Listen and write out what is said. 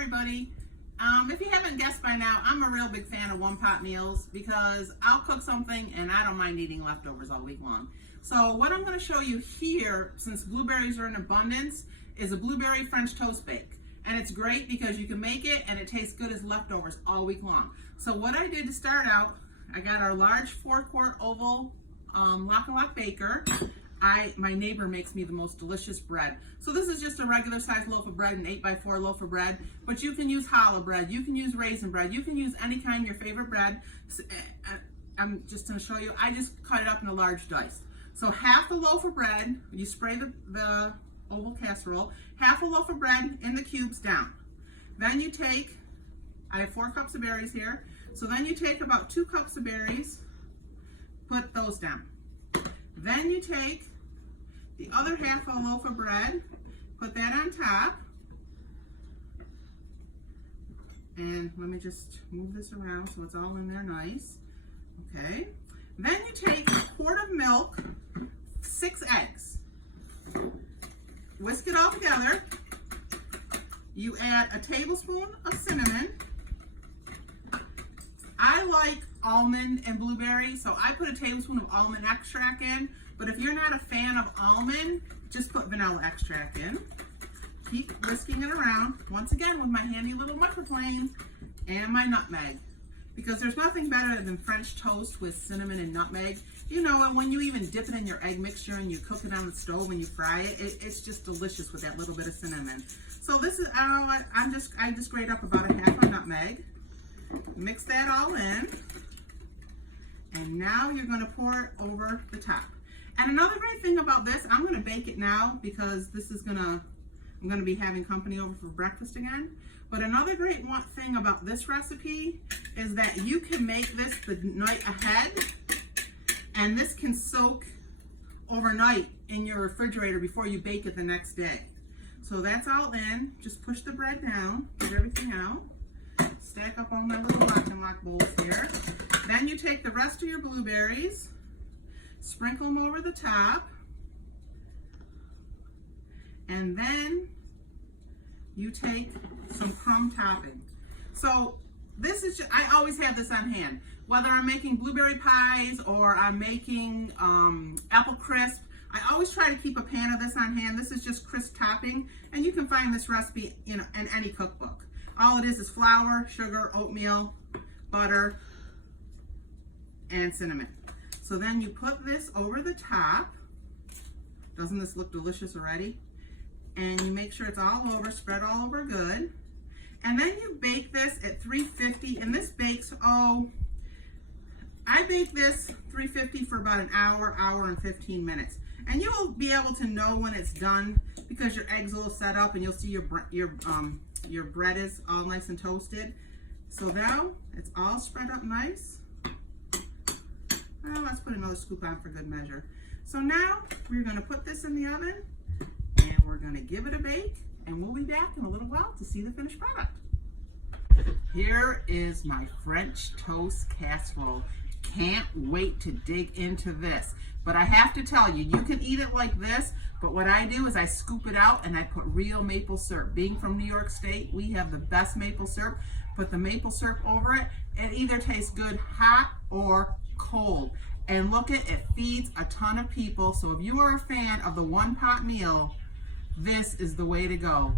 everybody. If you haven't guessed by now, I'm a real big fan of one-pot meals because I'll cook something and I don't mind eating leftovers all week long. So what I'm going to show you here, since blueberries are in abundance, is a blueberry French toast bake. And it's great because you can make it and it tastes good as leftovers all week long. So what I did to start out, I got our large 4-quart oval lock-and-lock baker. My neighbor makes me the most delicious bread. So this is just a regular size loaf of bread, an 8x4 loaf of bread, but you can use challah bread, you can use raisin bread, you can use any kind of your favorite bread. I'm just gonna show you, I just cut it up in a large dice. So half a loaf of bread, you spray the oval casserole, half a loaf of bread in the cubes down. Then you take, I have 4 cups of berries here, so then you take about 2 cups of berries, put those down. Then you take the other half of a loaf of bread, put that on top, and let me just move this around so it's all in there nice. Okay. Then you take a quart of milk, 6 eggs, whisk it all together. You add a tablespoon of cinnamon. I like almond and blueberry, so I put a tablespoon of almond extract in, but if you're not a fan of almond, just put vanilla extract in. Keep whisking it around, once again with my handy little microplane and my nutmeg, because there's nothing better than French toast with cinnamon and nutmeg. You know, and when you even dip it in your egg mixture and you cook it on the stove and you fry it, it's just delicious with that little bit of cinnamon. So this is, I just grate up about a half a nutmeg. Mix that all in, and now you're going to pour it over the top. And another great thing about this, I'm going to bake it now because I'm going to be having company over for breakfast again. But another great thing about this recipe is that you can make this the night ahead, and this can soak overnight in your refrigerator before you bake it the next day. So that's all in. Just push the bread down, get everything out. Stack up all my little lock-and-lock bowls here. Then you take the rest of your blueberries, sprinkle them over the top, and then you take some crumb topping. So this is I always have this on hand. Whether I'm making blueberry pies or I'm making apple crisp, I always try to keep a pan of this on hand. This is just crisp topping, and you can find this recipe in any cookbook. All it is flour, sugar, oatmeal, butter, and cinnamon. So then you put this over the top. Doesn't this look delicious already? And you make sure it's all over, spread all over good. And then you bake this at 350, and this bakes, I bake this 350 for about an hour, hour and 15 minutes. And you'll be able to know when it's done because your eggs will set up and you'll see your bread is all nice and toasted. So now it's all spread up nice. Well, let's put another scoop on for good measure. So now we're going to put this in the oven and we're going to give it a bake, and we'll be back in a little while to see the finished product. Here is my French toast casserole. Can't wait to dig into this. But I have to tell you, you can eat it like this, but what I do is I scoop it out and I put real maple syrup. Being from New York State, we have the best maple syrup. Put the maple syrup over it. It either tastes good hot or cold. And look, it feeds a ton of people. So if you are a fan of the one-pot meal, this is the way to go.